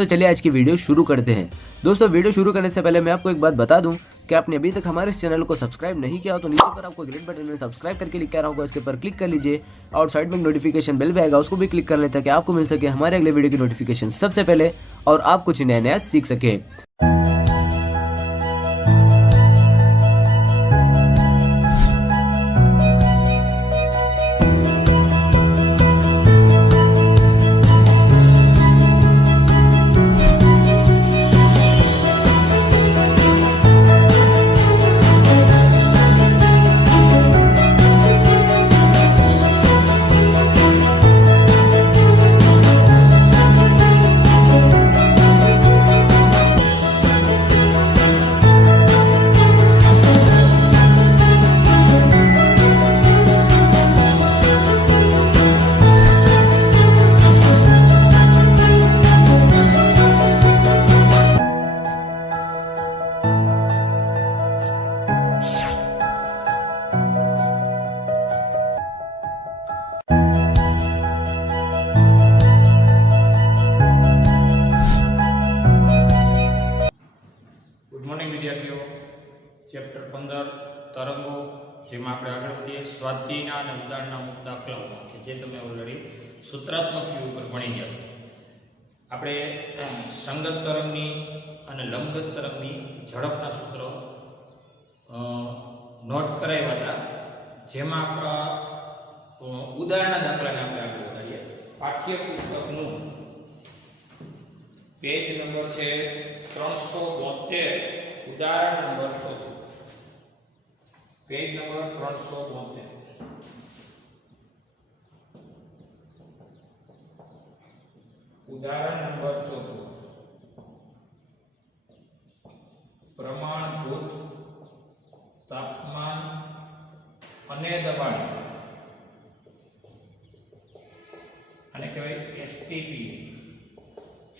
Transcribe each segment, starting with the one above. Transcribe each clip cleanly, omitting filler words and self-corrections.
दोस्तों चलिए आज की वीडियो शुरू करते हैं। दोस्तों वीडियो शुरू करने से पहले मैं आपको एक बात बता दूं कि आपने अभी तक हमारे इस चैनल को सब्सक्राइब नहीं किया हो तो नीचे पर आपको ग्रीन बटन में सब्सक्राइब करके लिखा रहा होगा, इसके ऊपर क्लिक कर लीजिए और साइड में नोटिफिकेशन बेल भी आएगा, उसको भी क्लिक कर लें ताकि आपको मिल सके हमारे अगले वीडियो की नोटिफिकेशन सबसे पहले और आप कुछ नया नया सीख सके। गुड मॉर्निंग विद्यार्थीओ चैप्टर 15 तरंगो जेमां आपणे आगळ वधीए स्वाध्यायना अने उदाहरणना अमुक दाखलाओ के जे तमे ऑलरेडी सूत्रात्मक व्यू पर भणी गया छो। आपणे संगत तरंगनी अने लंबगत तरंगनी झड़पना सूत्र नोट कराव्या हता, जेमां आपणा उदाहरणना दाखलाने आपणे आगळ वधारीए। पाठ्यपुस्तकनुं पेज नंबर है 372, उदाहरण नंबर 4, पेज नंबर 372, उदाहरण नंबर 4, प्रमाणभूत तापमान अने दबाण अने कहेवाय STP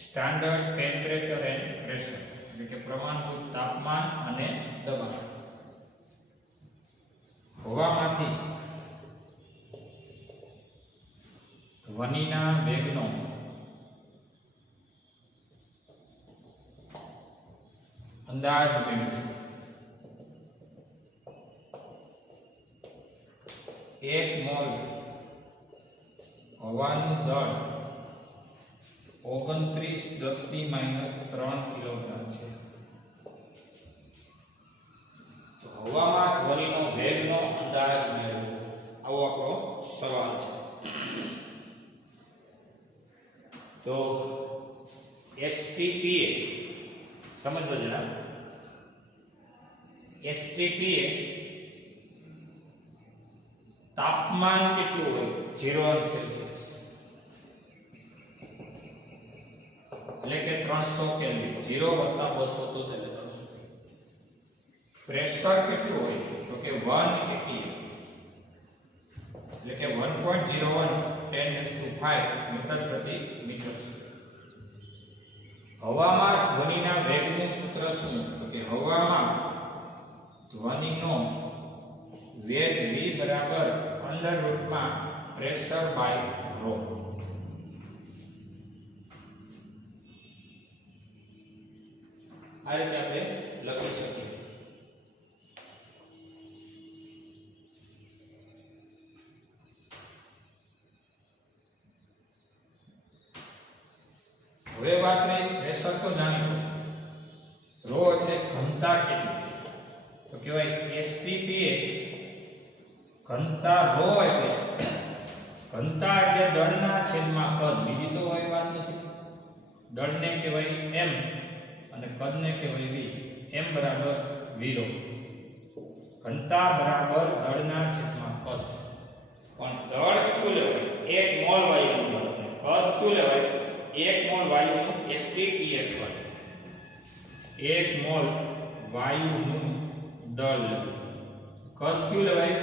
standard temperature and pressure એટલે કે પ્રમાણભૂત તાપમાન અને દબાણ હવામાંથી ધ્વનિના વેગનો અંદાજ મેળવો। 1 મોલ હવાનું દળ 29×10⁻³ કિલોગ્રામ છે। તો હવામાં ધ્વનિનો વેગનો અંદાજ મેળવો, આવો આપણો સવાલ છે। તો એસટીપીએ સમજો જરા, એસટીપીએ તાપમાન કેટલું હોય 0 સેલ્સિયસ એટલે કે 300 કેલ્વિન, 0 + 200 તો એટલે 300। પ્રેશર કેટલું હોય તો કે 1 atm એટલે કે 1.01 10⁵ મીટર પ્રતિ મીટર। હવામાં ધ્વનિના વેગનું સૂત્ર શું તો કે હવામાં ધ્વનિનો વેગ v બરાબર √ પ્રેશર બાય ρ। આ રીતે આપણે લખી શકીએ। હવે વાત રહી પ્રેશર તો જાણીતું છે, રો એટલે ઘનતા કેટલી તો કહેવાય એસટીપી એ ઘનતા રો એટલે ઘનતા એટલે દળના છેદમાં કદ, બીજી તો કોઈ વાત નથી। દળને કહેવાય m અને કદને કહેવાય v, m બરાબર v ρ। ઘનતા બરાબર દળના છેદમાં કદ, પણ દળ કયું લેવાય 1 મોલ વાયુનું દળ, કદ કયું લેવાય 1 મોલ વાયુનું STPF હોય, 1 મોલ વાયુનું દળ કદ કયું લેવાય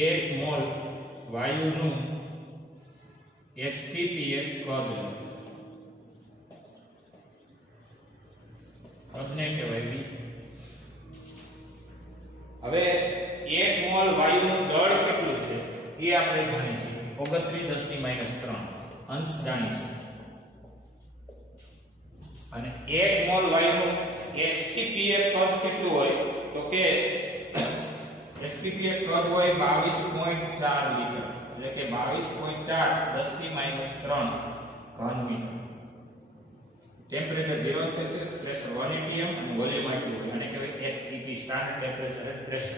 1 મોલ વાયુનું STPF કદ લેવાય, કદને કહેવાય v। હવે 1 મોલ વાયુનું દળ કેટલું છે એ આપણે જાણીએ છીએ, 29 × 10⁻³ અંશ જાણીએ છીએ। અને 1 મોલ વાયુનું SPPA કદ કેટલું હોય તો કે SPPA કદ હોય 22.4 લીટર એટલે કે 22.4 10⁻³ ઘન metre. Temperature 0 Celsius, pressure 1 atm અને વોલ્યુમ આટલું હોય અને કહેવાય SPP standard temperature and pressure.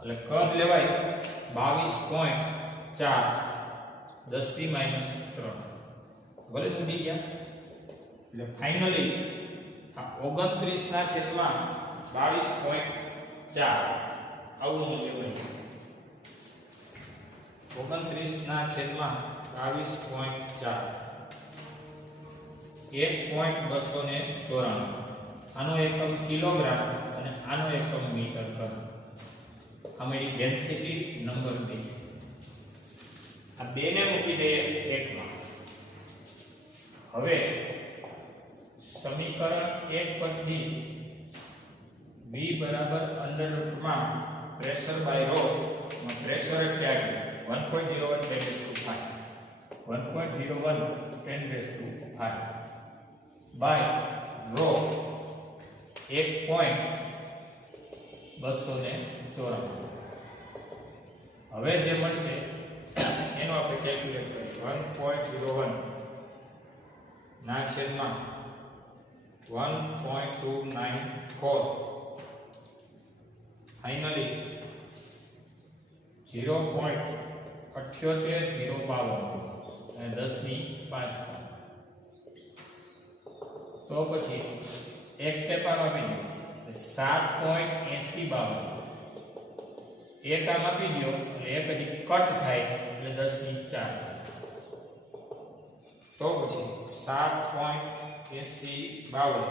એટલે કદ લેવાય 22.4 10⁻³. ભલે ઉડી ગયા એટલે ફાઇનલી આ 29/22.4 આવું મૂલ્ય બન્યું. 29/22.4 1.294. આનો એકમ કિલોગ્રામ અને આનો એકમ મીટર ઘન. આ મળી ડેન્સિટી નંબર 2. આ બેને મૂકી દઈએ એકમાં. હવે સમીકરણ 1 પરથી V બરાબર √માં પ્રેશર બાય રો માં પ્રેશર એટલે આટલું 1.01 10⁵ બાય રો 1.294. હવે જે મળશે એનો આપણે કેલ્ક્યુલેટ કરીએ. 1.01 ના છેદમાં 1.294 ફાઇનલી 0.7805 અને 10⁵ તો પછી એક સ્ટેપ આમ આપી દો 7.8052. એક આમ આપી દો એટલે એક હજી કટ થાય એટલે 10⁴. તો પછી 7.8052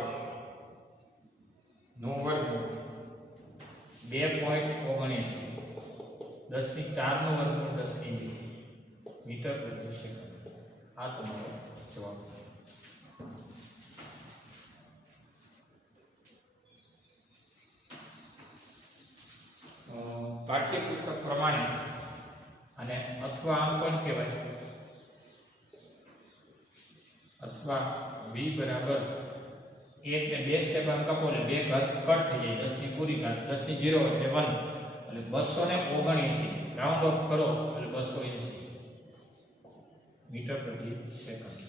નું વર્ગમૂળ 2.79 10⁴ નું વર્ગમૂળ 10⁻² મીટર પ્રતિ સેકન્ડ. આ તમારો જવાબ. પાઠ્યપુસ્તક પ્રમાણે અને અથવા આમ પણ કહેવાય અથવા V બરાબર 1 ને 2 સ્ટેપ આમ કાપો એટલે 2 ઘાત કટ થઈ જાય 10 ની પૂરી ઘાત 10 ની 0 એટલે 1 એટલે 279 રાઉન્ડ ઓફ કરો એટલે 280 મીટર પ્રતિ સેકન્ડ.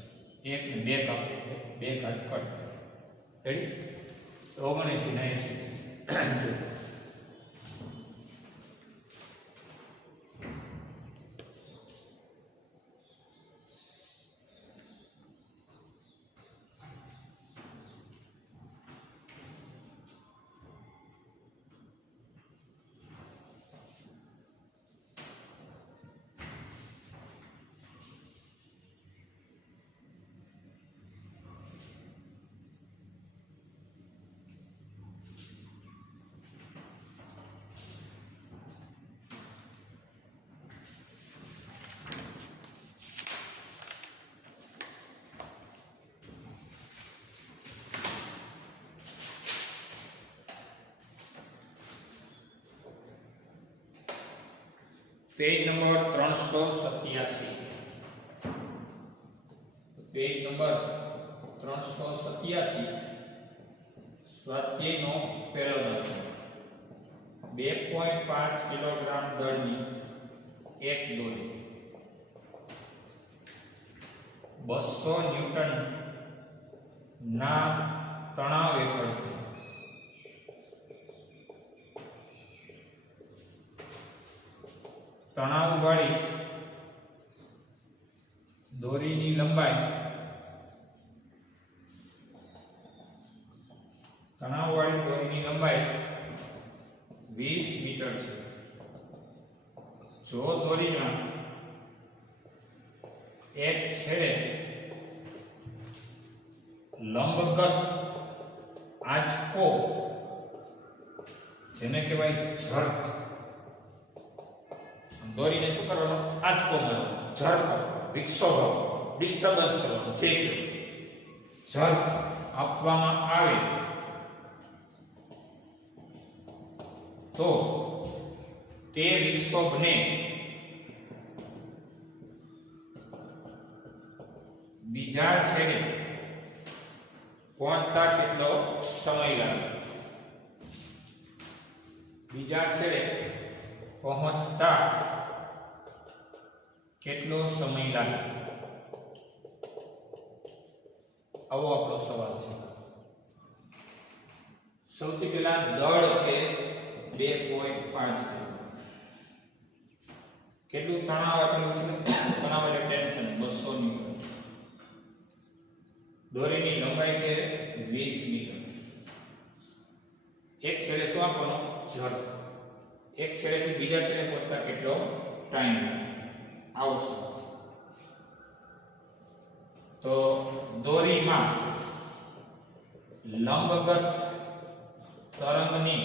1 ને 2 કાપો એટલે 2 ઘાત કટ થાય. રેડી? 79 ને 80 पेज नंबर 387. पेज नंबर 387 स्वाध्याय नो पहलो दाखलो 2.5 किलोग्राम दळनी एक दोरी 200 न्यूटन ना तणाव हेठळ छे. तणाव वाली दोरीनी लंबाई तणाव वाली दोरीनी लंबाई 20 मीटर छे. जो दोरीना एक छेड़े लंबगत आंचको जेने कहेवाय झड़क दोरी ने શું કરવાનો આંચકો મારવાનો ઝડપ વિક્ષોભ ડિસ્ટર્બન્સ કરવાનો છે કે ઝડપ આપવામાં આવે તો તે વિક્ષોભને બીજા છેડે પહોંચતા કેટલો સમય લાગે, બીજા છેડે પહોંચતા કેટલો સમય લાગે, આવો આપણો સવાલ છે. સૌથી પહેલા દળ છે 2.5 કેટલું તણાવ આપેલું છે, તણાવ એટલે ટેન્શન 200 ન્યૂટન. દોરીની લંબાઈ છે 20 મીટર. એક છેડે શું આપવાનો, ઝડપ. એક છેડેથી બીજા છેડે પહોંચતા કેટલો ટાઈમ લાગે, આવો સવાલ છે. તો દોરીમાં લંબગત તરંગની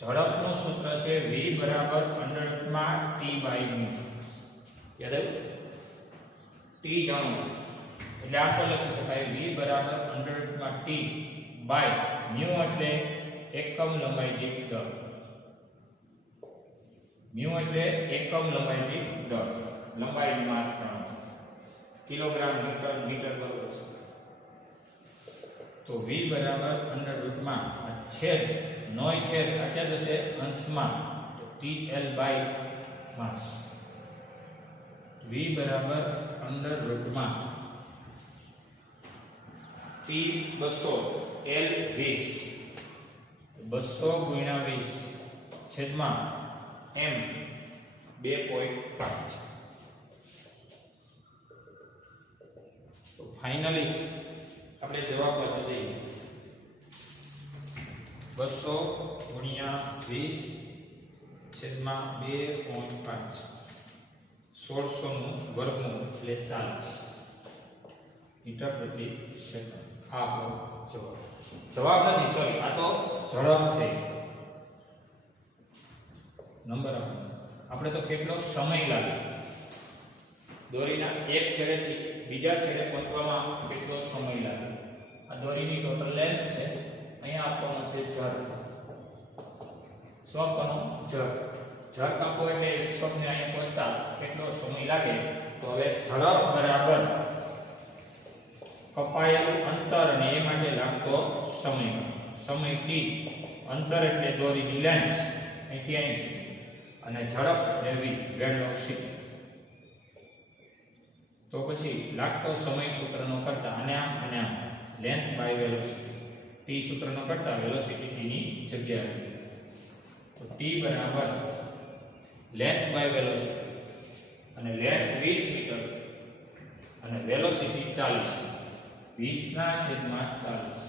ઝડપનું સૂત્ર છે v બરાબર √માં t બાય મ્યુ. યાદ આવ્યું? t જાણો છો એટલે આપણે લખી શકાય v બરાબર √માં t બાય મ્યુ એટલે એકમ લંબાઈ દીઠ દળ. મ્યુ એટલે એકમ લંબાઈ દીઠ દળ. લંબાઈની માસ જાણો છો, કિલોગ્રામ, ન્યૂટન, મીટર બરોબર છે. તો v બરાબર √માં છેદ નોય છેદ આ ક્યાં જશે, અંશમાં, tl બાય માસ. v બરાબર √માં t 200 l 20 200 ગુણ્યા 20 છેદમાં m 2.5. તો ફાઇનલી આપણે જવાબ વાંચો જઈએ 200 ગુણ્યા 20 છેદમાં 2.5 1600 નું વર્ગમૂળ એટલે 40 મીટર પ્રતિ સેકન્ડ. આ આપણો જવાબ નથી, સોરી, આ તો ઝડપ થઈ. નંબર આપણે તો કેટલો સમય લાગે, દોરીના એક છેડેથી બીજા છેડે પહોંચવામાં કેટલો સમય લાગે. આ દોરીની ટોટલ લેન્થ છે, અહીંયા આપવાનો છે ઝડપ. શું આપવાનો, ઝડપ આપો એટલે શબ્દને અહીંયા પહોંચતા કેટલો સમય લાગે. તો હવે ઝડપ બરાબર કપાયેલું અંતર અને એ માટે લાગતો સમય. સમય t, અંતર એટલે દોરીની લેન્થ અહીંથી અહીં સુધી, અને ઝડપ એટલે v વેલોસિટી. તો પછી લાગતો સમય સૂત્રનો કરતા અને આમ લેન્થ બાય વેલોસિટી. t સૂત્રનો કરતા વેલોસિટી t ની જગ્યાએ. તો t બરાબર લેન્થ બાય વેલોસિટી, અને લેન્થ 20 મીટર અને વેલોસિટી 40, 20 ના છેદમાં 40.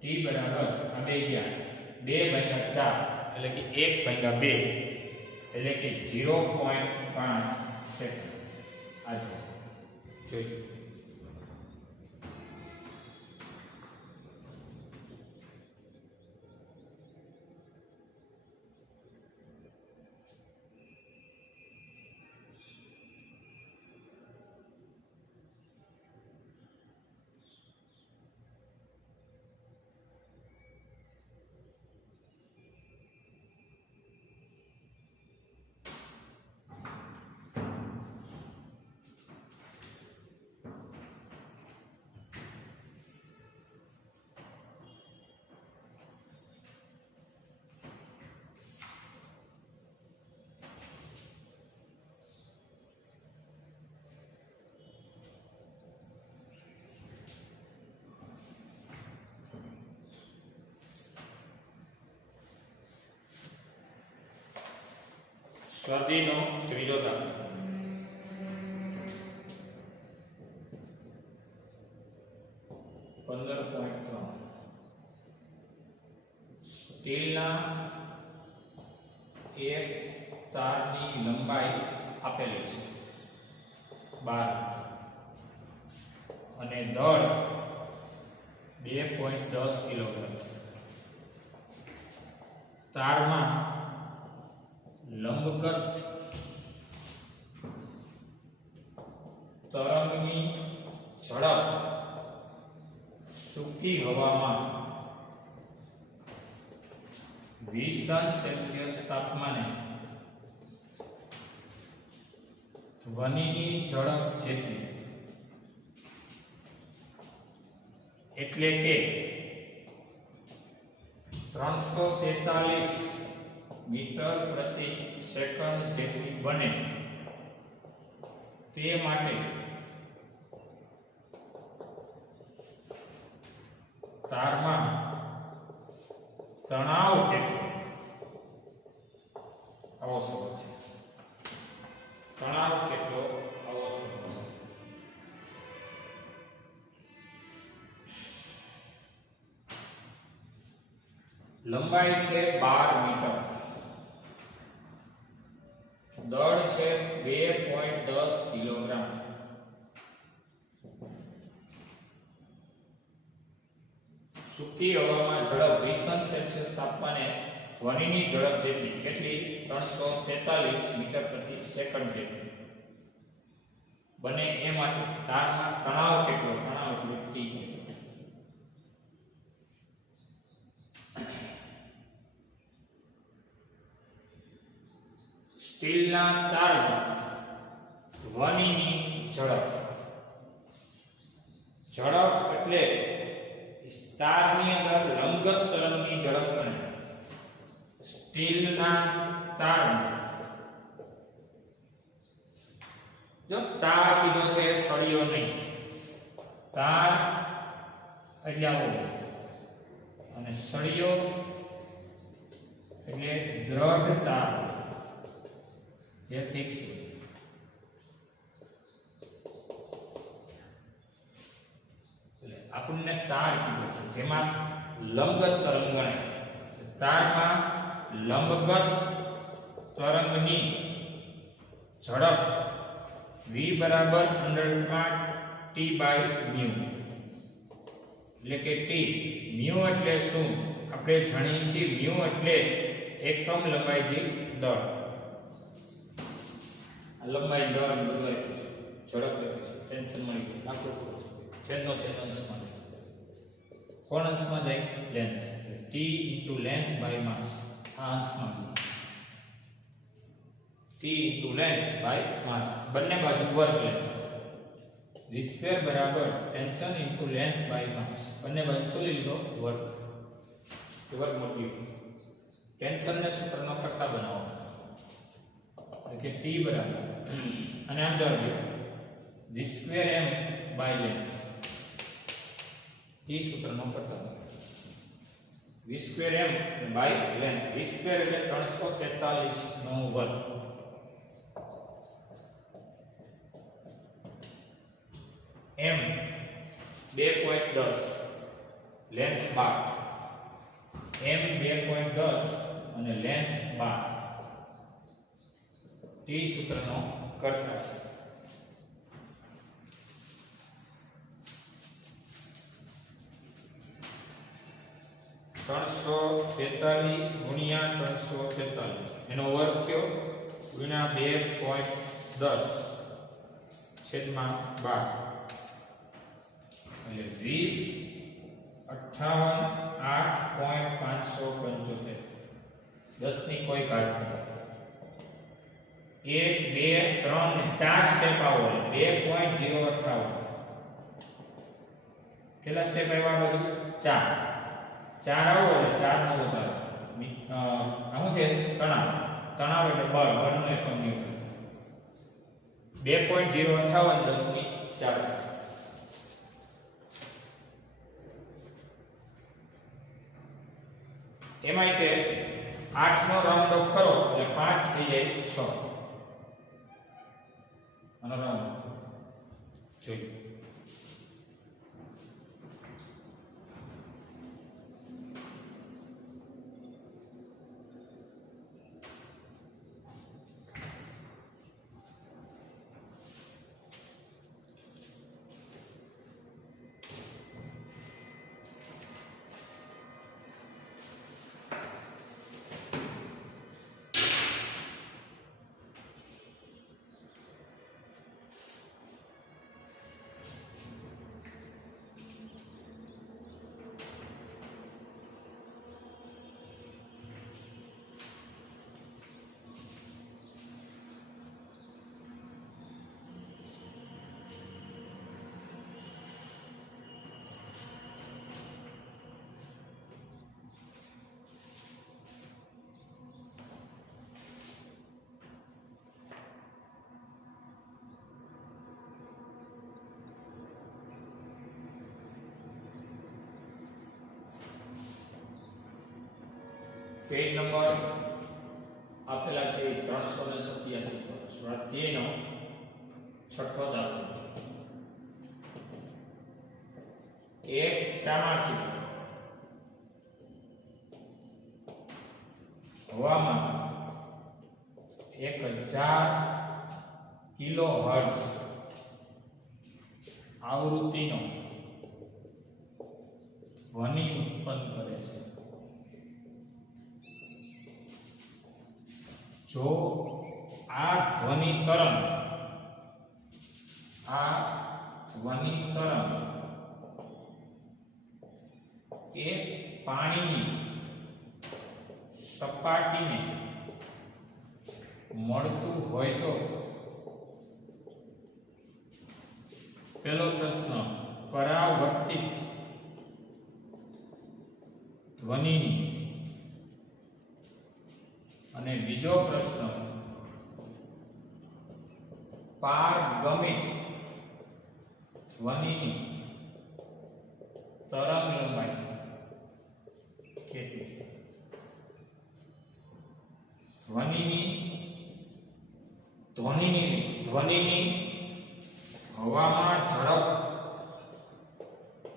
t બરાબર આ બે ગયા 2/4 એટલે કે 1/2 એટલે કે 0.5 સેકન્ડ. આ જોઈએ. સ્વાધ્યાયનો ત્રીજો દાખલો. સ્ટીલના એક તારની લંબાઈ આપેલી છે 12 અને દળ 2.10 કિલોગ્રામ છે. તારમાં લંબગત તરંગની ઝડપ સૂકી હવામાં 20°C તાપમાને ધ્વનિની ઝડપ જેટલી એટલે કે 343 મીટર પ્રતિ સેકન્ડ જેટલી બને તે માટે તારમાં તણાવ કેટલો આવશ્યક છે? તણાવ કેટલો આવશ્યક છે? લંબાઈ છે 12 મીટર, દળ છે 2.10 કિલોગ્રામ, સૂકી હવામાં ઝડપ 20 સેલ્સિયસ તાપમાને ધ્વનિની ઝડપ જેટલી કેટલી 343 મીટર પ્રતિ સેકન્ડ જેટલી બને એ માટે તારમાં તણાવ કેટલો? તણાવ એટલે ટી કેટલો? સ્ટીલના તારમાં ધ્વનિની ઝડપ, ઝડપ એટલે તારની અંદર લંબગત તરંગની ઝડપ ગણાય. સ્ટીલના તારમાં જો તાર કીધો છે સળિયો નહીં, તાર એટલે આવો અને સળિયો એટલે દ્રઢ તાર જે ફિક્સ છે. એટલે આપણને તાર કીધો છે જેમાં લંબગત તરંગ ગણાય. તારમાં લંબગત તરંગની ઝડપ v બરાબર √માં t બાય મ્યુ, એટલે કે t મ્યુ એટલે શું આપણે જાણીએ છીએ. મ્યુ એટલે એકમ લંબાઈ દીઠ દળ. આ લંબાઈ દળ બધું આપ્યું છે, ઝડપ આપ્યું છે, ટેન્શન મળી ગયું, દાખલો પૂરો થયો. છેદનો છેદ અંશમાં જાય, કોણ અંશમાં જાય? Length. t into length by mass, આ અંશમાં t into length by mass, બંને બાજુ વર્ગ લેતા. v સ્ક્વેર બરાબર tension into length by mass, બંને બાજુ શું લીધો? વર્ગ. વર્ગ મૂક્યું. ટેન્શનને સૂત્રનો કરતા બનાવો એટલે કે t બરાબર અને આમ જવાબ v square m by length, t સૂત્રનો કરતા v square m by length. v square એટલે 343 નો વર્ગ, m 2.10, લેન્થ 12, m 2.10 અને લેન્થ 12, t સૂત્રનો કરતા. ત્રણસો 343 એનો વર્ગ થયો ગુણ્યા 2.10 છેદમાં 12 એટલે 20, 58, 8.575, 10 ની કોઈ ઘાત નહીં. 1, 2, 3 ને 4 સ્ટેપ આવો એટલે 2.058. કેટલા સ્ટેપ આવ્યા? બધું 4. 4 આવો એટલે 4 નો વધારો. આ શું છે? તણાવ. તણાવ એટલે બળ, બળનો એકમ ન્યૂટન. 2.058 10 ની 4. એમાંય તે 8 નો રાઉન્ડ ઓફ કરો એટલે 5 થઈ જાય 6. આનો રાઉન્ડ જોઈએ. પેજ નંબર આપેલા છે 387 પર સ્વાધ્યાયનો છઠ્ઠો દાખલો. એક ચામાચી હવામાન 1000 કિલોહર્ટ્ઝ આવૃત્તિનો ધ્વનિ ઉત્પન્ન કરે છે. જો આ ધ્વનિ તરંગ એ પાણીની સપાટીને મળતું હોય તો પહેલો પ્રશ્ન પરાવર્તિત ધ્વનિની અને બીજો પ્રશ્ન પારગમિત ધ્વનિની તરંગ લંબાઈ કેટલી? ધ્વનિની હવામાં ઝડપ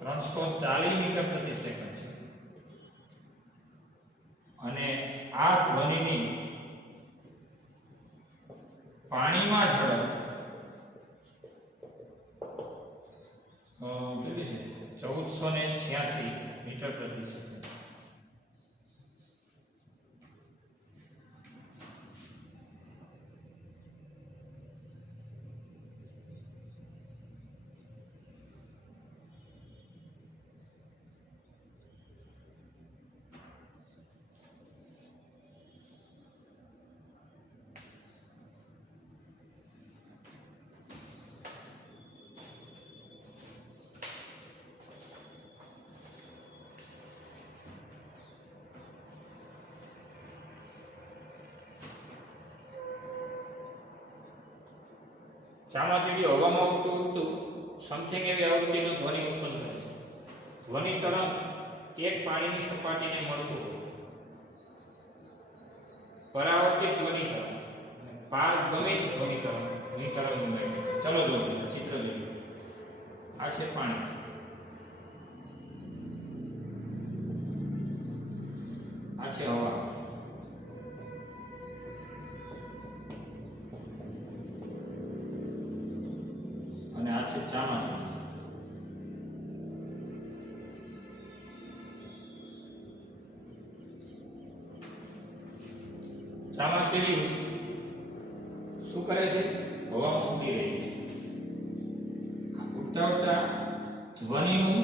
340 મીટર પ્રતિ સેકન્ડ છે અને આ ધ્વનિની પાણીમાં ઝડપ કેટલી છે? 1486 મીટર પ્રતિ સેકન્ડ. ચામાચીડી હવામાં ઉડતું સમથિંગ એવી આવૃત્તિનો ધ્વનિ ઉત્પન્ન કરે છે. ધ્વનિ તરંગ એક પાણીની સપાટીને મળતું હોય. પરાવર્તિત ધ્વનિ તરંગ અને પારગમિત ધ્વનિ તરંગ લંબાઈ. ચલો જોઈએ ચિત્ર જોઈએ. આ છે પાણી, આ છે હવા, અને આ છે ચામાચી. ચામાચીડી શું કરે છે? હવામાં ઉડી રહી છે. આ ઉડતા ઉડતા ધ્વનિનું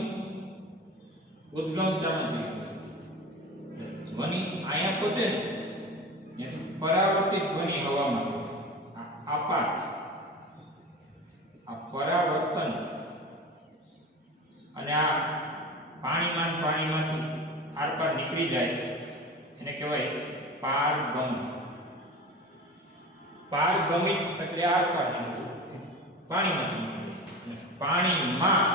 ઉદ્ગમ ચામાચીડી છે. ધ્વનિ અહીંયા પહોંચે ને ત્યાંથી પરાવર્તિત ધ્વનિ હવામાં આપાત, આ પરાવર્તન અને આ પાણીમાંથી આરપાર નીકળી જાય એને કહેવાય પારગમન. પારગમિત એટલે આરપાર નીકળવું, પાણીમાંથી નીકળે. પાણીમાં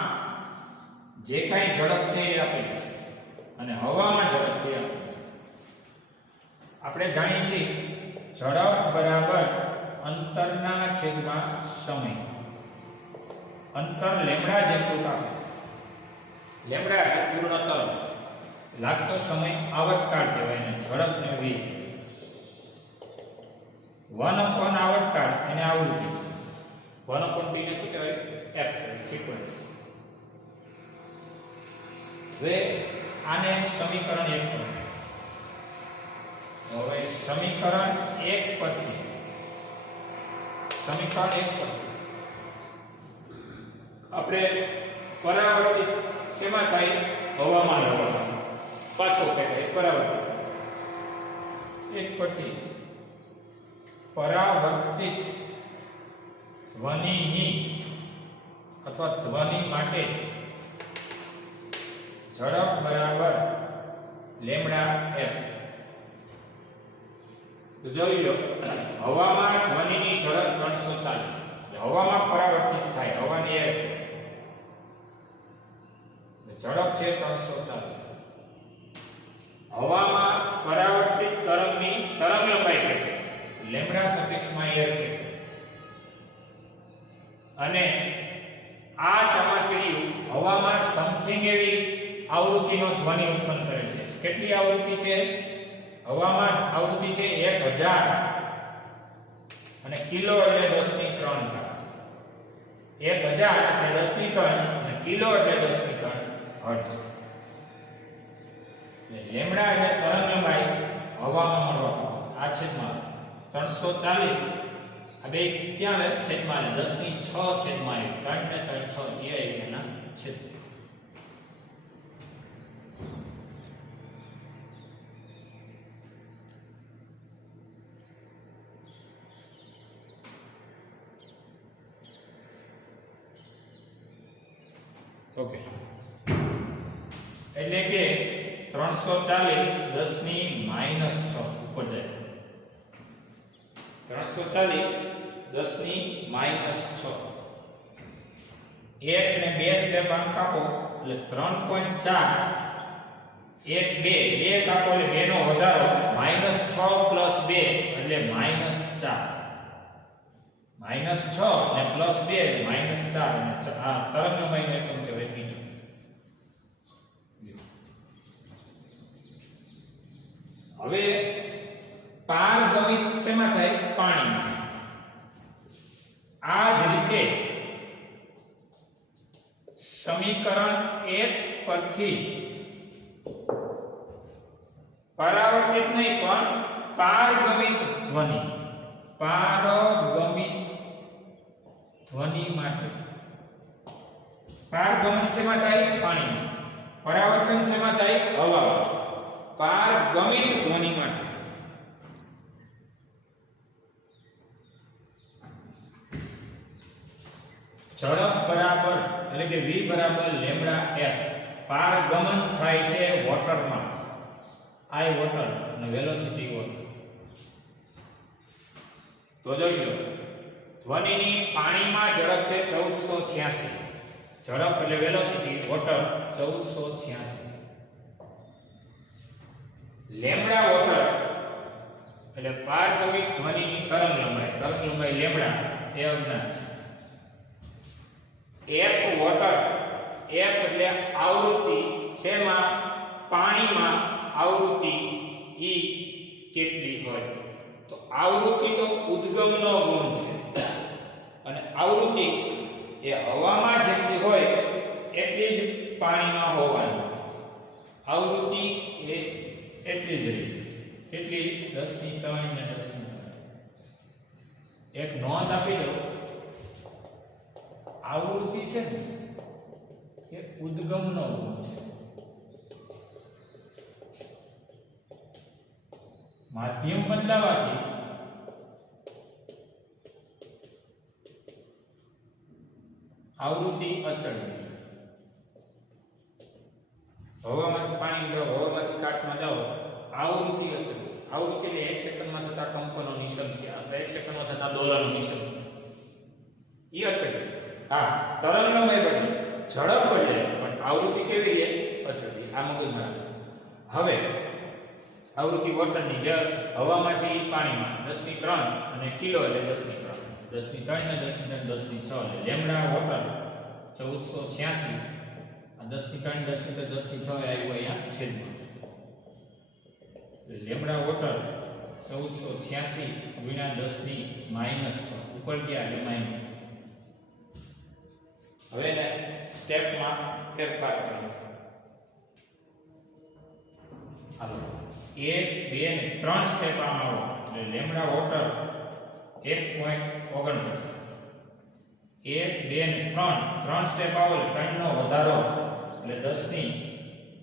જે કાંઈ ઝડપ છે એ આપેલી છે અને હવામાં ઝડપ છે એ આપેલી છે. આપણે જાણીએ છીએ ઝડપ બરાબર અંતરના છેદમાં સમય. અંતર લેમ્ડા જેટલું કાપે. લેમ્ડા એટલે પૂર્ણ તરંગ, લાગતો સમય આવર્તકાળ કહેવાય ને ઝડપને v. 1/આવર્તકાળ એને આવૃત્તિ. 1/t ને શું કહેવાય? f frequency. હવે આને સમીકરણ 1 કરો. હવે સમીકરણ 1 પરથી આપણે પરાવર્તિત શેમાં થાય? હવામાં રહેવાનું. પાછો કહેવાય પરાવર્તિત. 1 પરથી પરાવર્તિત ધ્વનિની અથવા ધ્વનિ માટે ઝડપ બરાબર લેમ્ડા f. તો જોઈ લો, હવામાં ધ્વનિની ઝડપ 340. હવામાં પરાવર્તિત થાય, હવાની એર ઝડપ છે 340. હવામાં પરાવર્તિત લેમ્ડા સફિક્સમાં એર કેટલું અને આ ચામાચીડિયું હવામાં સમથિંગ એવી આવૃત્તિનો ધ્વનિ ઉત્પન્ન કરે છે. કેટલી આવૃત્તિ છે? હવામાં આવૃત્તિ છે 1000 અને કિલો એટલે 10 ની 3 ઘાત. 1000 એટલે 10 ની 3 અને કિલો એટલે 10 ની 3 હર્ટ્ઝ. લેમ્ડા એટલે તરંગલંબાઈ હવામાં મળવા પામે. આ છેદમાં 340 આ બે ક્યાં આવે? છેદમાં આવે 10 ની 6 છેદમાં આવે 3 ને 3 6 એ એના છેદ. ઓકે એટલે કે 340 10 ની -6 ઉપર જાય. 340 10 ની -6 એક ને બે સ્ટેપ આમ કાપો એટલે 3.4 એક બે કાપો એટલે 2 નો વધારો -6 + 2 એટલે -4 -6 ને +2 એટલે -4 અને આ તરંગલંબાઈનો એકમ કહેવાય મીટર. હવે પારગમિત શેમાં થાય? પાણીમાં. આ જ રીતે સમીકરણ 1 પરથી પરાવર્તિત નહીં પણ પારગમિત ધ્વનિ માટે પારગમન શેમાં થાય? પાણીમાં. પરાવર્તન શેમાં થાય? હવામાં. પારગમિત ધ્વનિ માટે ઝડપ બરાબર એટલે કે v બરાબર લેમ્ડા f. પારગમન થાય છે વોટરમાં. I વોટર અને વેલોસિટી વોટર. તો જોઈ લો ધ્વનિની પાણીમાં ઝડપ છે 1486. ઝડપ એટલે વેલોસિટી વોટર 1486. લેમ્ડા વોટર એટલે પારગમિત ધ્વનિની તરંગલંબાઈ લેમ્ડા એ અજ્ઞાત છે. f વોટર f એટલે આવૃત્તિ શેમાં? પાણીમાં આવૃત્તિ e કેટલી હોય? તો આવૃત્તિ તો ઉદ્ગમનો ગુણ છે અને આવૃત્તિ એ હવામાં જેટલી હોય એટલી જ પાણીમાં હોવાની. આવૃત્તિ એ એટલી જ રહી. કેટલી? 10 ની 3 ને 10 ની 3. એક નોંધ આપી દો, આવૃત્તિ છે ને એ ઉદ્ગમનો ગુણ છે. માધ્યમ બદલાવાથી આવૃત્તિ અચળ છે. હવામાંથી પાણી જાઓ, હવામાંથી કાચમાં જાઓ, આવૃત્તિ અચળ. આવૃત્તિ એટલે 1 સેકન્ડમાં થતા કંપનોની સંખ્યા અથવા 1 સેકન્ડમાં થતા દોલનોની સંખ્યા. એ અચળ. હા, તરંગલંબાઈ બદલે, ઝડપ બદલે, પણ આવૃત્તિ કેવી રહે? અચળ. આ મગજમાં રાખો. હવે આવૃત્તિ વોટરની જે હવામાં છે એ પાણીમાં 10 ની 3 અને કિલો એટલે 10 ની 3. 10 ની 3 ને 10 ની 3 10 ની 6 એટલે લેમ્ડા વોટર 1486. આ 10 ની 3 10 ની 3 10 ની 6 આવ્યો અહીંયા છેદમાં. લેમ્ડા વોટર 1486 ગુણ્યા 10 ની -6 ઉપર ગયા એટલે -6. હવે ને સ્ટેપમાં ફેરફાર કરીએ. હાલો 1 2 ને 3 સ્ટેપ આમ આવો એટલે લેમ્ડા વોટર 1.49. 1 2 ને 3 સ્ટેપ આવો એટલે 3 નો વધારો એટલે 10 ની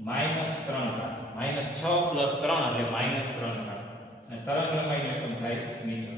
-3 ઘાત. -6 + 3 એટલે -3 ઘાત. અને તરંગલંબાઈ એકમ થાય મીટર.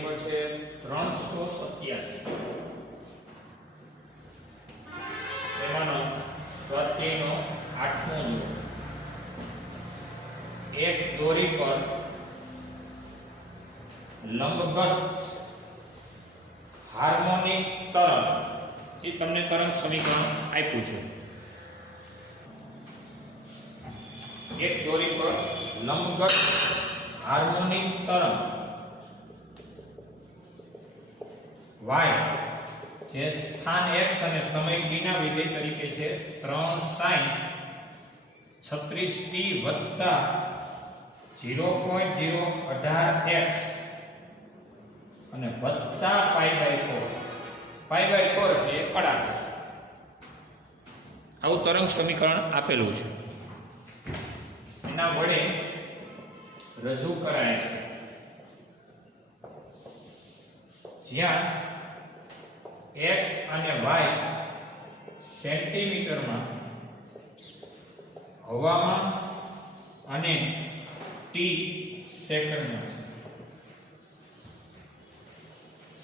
નંબર છે 387. એમાંનો સ્વાધ્યાયનો 8મો જુઓ. એક દોરી પર લંબગત હાર્મોનિક તરંગ, એ તમને તરંગ સમીકરણ આપ્યું છે. એક દોરી પર લંબગત હાર્મોનિક તરંગ y જે સ્થાન x અને સમય t ના વિધેય તરીકે છે 3 sin 36t વત્તા 0.018x અને વત્તા π/4 એટલે કડાક. આવું તરંગ સમીકરણ આપેલું છે. એના વડે રજૂ કરાય છે. જ્યાં x અને y સેન્ટીમીટરમાં, હવામાં અને t સેકન્ડમાં છે.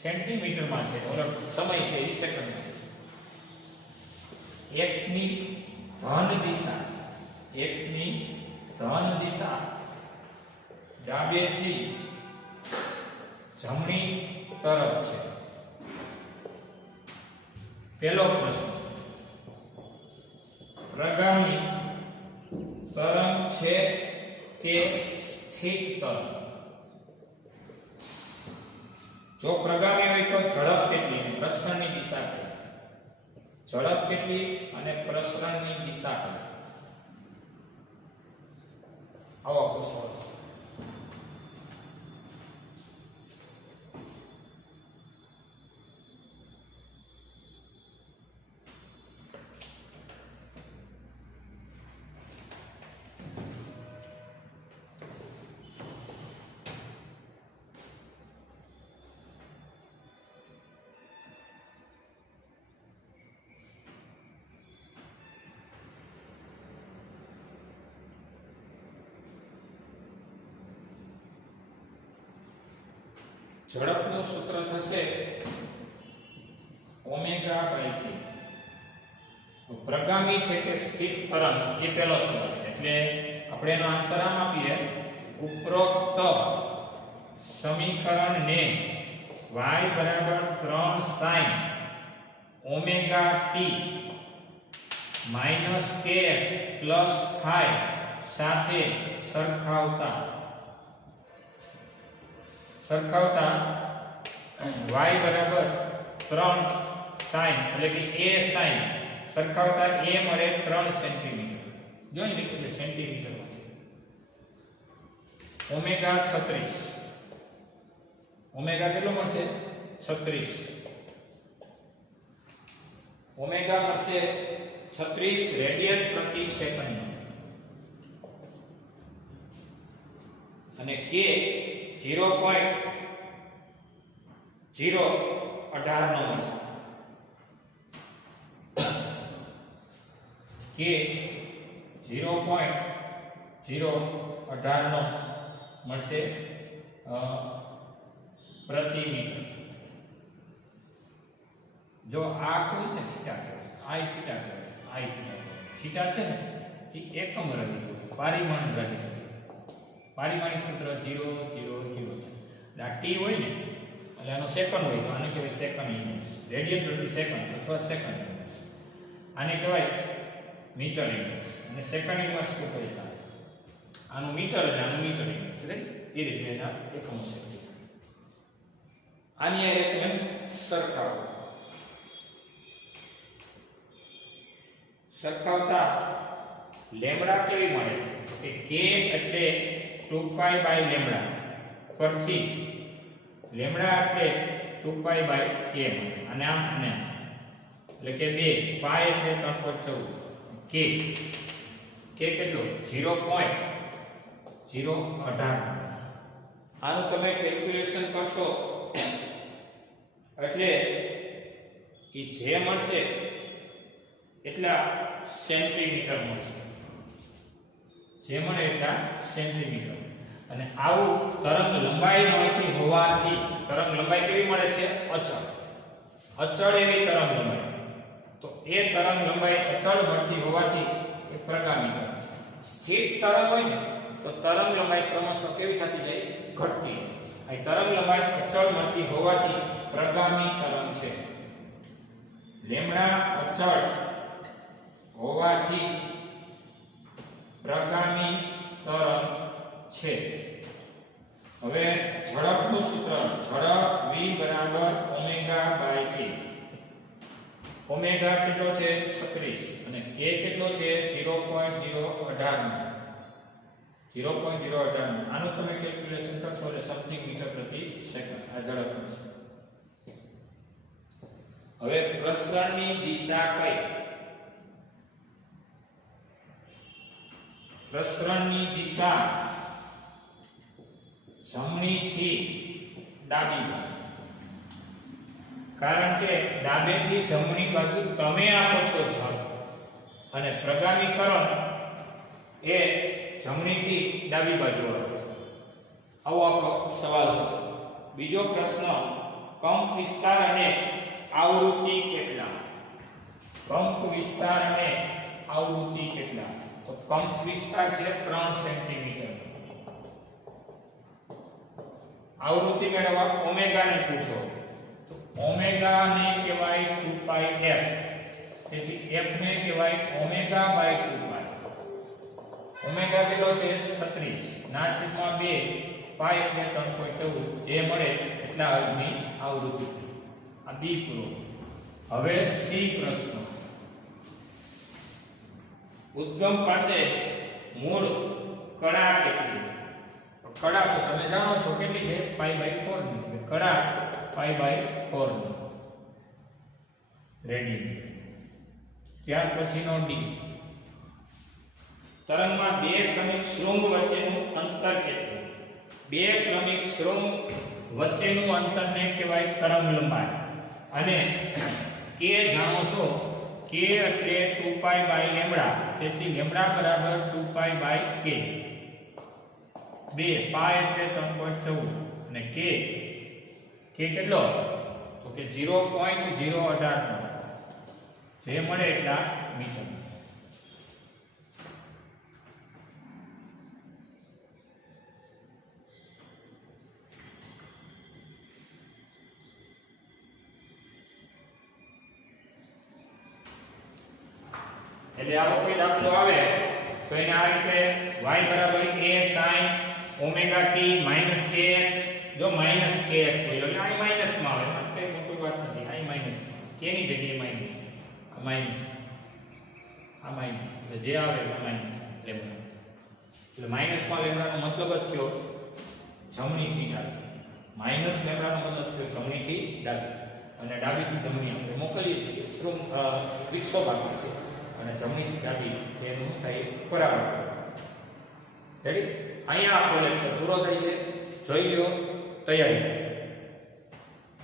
સેન્ટીમીટરમાં છે, ઓલો સમય છે એ સેકન્ડમાં છે. x ની ધન દિશા ડાબેથી જમણી તરફ છે. પહેલો પ્રશ્ન, પ્રગામી તરંગ છે કે સ્થિર તરંગ? જો પ્રગામી હોય તો ઝડપ કેટલી અને પ્રસરણની દિશા કઈ? ઝડપ કેટલી અને પ્રસરણની દિશા કઈ? આવો પૂછો. ઝડપનું સૂત્ર થશે ω/k. તો પ્રગામી છે કે સ્થિર તરંગ એ પહેલો સવાલ છે, એટલે આપણે એનો આન્સર આમ આપીએ, ઉપરોક્ત સમીકરણને y બરાબર 3 sin ωt kx phi સાથે સરખાવતા y બરાબર 3 sin એટલે કે a sin સરખાવતા a મળે 3 સેન્ટીમીટર. જો અહીં લખ્યું છે સેન્ટીમીટરમાં છે. ઓમેગા 36, ઓમેગા કેટલો મળશે? 36. ઓમેગા મળશે 36 રેડિયન પ્રતિ સેકન્ડ અને k 0.018 નો મળશે. k 0.018 નો મળશે પ્રતિ મીટર. જો આ કોઈ ને થીટા કહેવાય, i થીટા કહેવાય, થીટા છે ને એ એકમ રહિત પારિમાણ રહિત પારિમાણિક સૂત્ર 0 0 0 એટલે આ t હોય ને એટલે આનો સેકન્ડ હોય તો આને કહેવાય સેકન્ડ યુનિટ્સ, રેડિયન પ્રતિ સેકન્ડ અથવા સેકન્ડ યુનિટ્સ. આને કહેવાય મીટર યુનિટ્સ અને સેકન્ડ યુનિટ્સ કે કોઈ ચાલે. આનું મીટર એટલે આનું મીટર યુનિટ્સ, રાઈટ? એ રીતે એના એકમ છે. આની આ એકમ સરખાવતા લેમ્બડા કેવી મળે છે કે k એટલે 2π બાય લેમ્બડા પરથી લેમ્બડા એટલે 2π બાય k અને આમ અને આમ એટલે કે 2 પાઈ એટલે 3.14 k કેટલો 0.018. આનું તમે કેલ્ક્યુલેશન કરશો એટલે એ જે મળશે એટલા સેન્ટીમીટર મળશે. જે મળે એટલા સેન્ટીમીટર. અને આવું તરંગ લંબાઈ મળતી હોવાથી તરંગ લંબાઈ કેવી મળે છે? અચળ એવી તરંગ લંબાઈ. તો એ તરંગ લંબાઈ અચળ મળતી હોવાથી એ પ્રગામી તરંગ. સ્થિર તરંગ હોય ને તો તરંગ લંબાઈ ક્રમશઃ કેવી થતી જાય? ઘટતી જાય. આ તરંગ લંબાઈ અચળ મળતી હોવાથી પ્રગામી તરંગ છે. લેમ્ડા અચળ હોવાથી પ્રગામી તરંગ છે. હવે ઝડપનું સૂત્ર, ઝડપ v બરાબર ઓમેગા બાય k. ઓમેગા કેટલો છે? 36 અને k કેટલો છે? 0.018. આનું તમે કેલ્ક્યુલેશન કરશો એટલે સમથિંગ મીટર પ્રતિ સેકન્ડ આ ઝડપ છે. હવે પ્રસરણની દિશા કઈ? પ્રસરણની દિશા જમણી થી ડાબી બાજુ. કારણ કે ડાબેથી જમણી બાજુ તમે આપો છો ઝડપ અને પ્રગામી તરંગ એ જમણી થી ડાબી બાજુ આવે છે. આવો આપણો સવાલ હતો. બીજો પ્રશ્ન, કંપ વિસ્તાર અને આવૃત્તિ કેટલા? કંપ વિસ્તાર અને આવૃત્તિ કેટલા? તો કંપ વિસ્તાર છે 3 સેન્ટીમીટર. આવૃત્તિ મેળવવા ઓમેગા ને પૂછો તો ઓમેગા ને કહેવાય 2πf. તેથી f ને કહેવાય ઓમેગા બાય 2π. ઓમેગા કેટલો છે? 36 ના છેદમાં 2 પાઈ એટલે 3.14 જે મળે એટલા હર્ટ્ઝની આવૃત્તિ. આ બી પૂરો. હવે સી પ્રશ્ન, ઉદ્ગમ પાસે મૂળ કડા કેટલી? કડા તો તમે જાણો છો કેટલી છે? π/4 ની. કડા π/4 ની રેડિયન. ત્યાર પછીનો ડી, તરંગમાં બે ક્રમિક શૃંગ વચ્ચેનું અંતર કેટલું? બે ક્રમિક શૃંગ વચ્ચેનું અંતરને કહેવાય તરંગ લંબાઈ. અને k જાણો છો, k એટલે 2π બાય લેમ્ડા. તેથી લેમ્ડા બરાબર 2π બાય k. 2 પાઈ એટલે 3.14 અને k કેટલો? તો કે 0.018 જે મળે એટલા મીટર. એટલે આવો કોઈ દાખલો આવે તો એને આ રીતે y બરાબર a sin omega t minus kx. જો માઈનસ kx હોય એટલે આ માઈનસ માં આવે, એટલે કઈ મોટી વાત નથી. આ માઈનસ k ની જગ્યાએ માઈનસ, આ માઈનસ, આ માઈનસ, એટલે જે આવે એ માઈનસ લેમ્ડા. એટલે માઈનસ માં લેમ્ડાનો મતલબ જ થયો જમણી થી ડાબી. માઈનસ લેમ્ડાનો મતલબ થયો જમણી થી ડાબી. અને ડાબી થી જમણી આપણે મોકલીએ છીએ શૃંગ વિક્ષોભ આપે છે અને જમણી થી ડાબી એનું થાય પરાવર્તન. રેડી? અહીંયા આપણો લેક્ચર પૂરો થાય છે. જોઈ લ્યો, તૈયારી.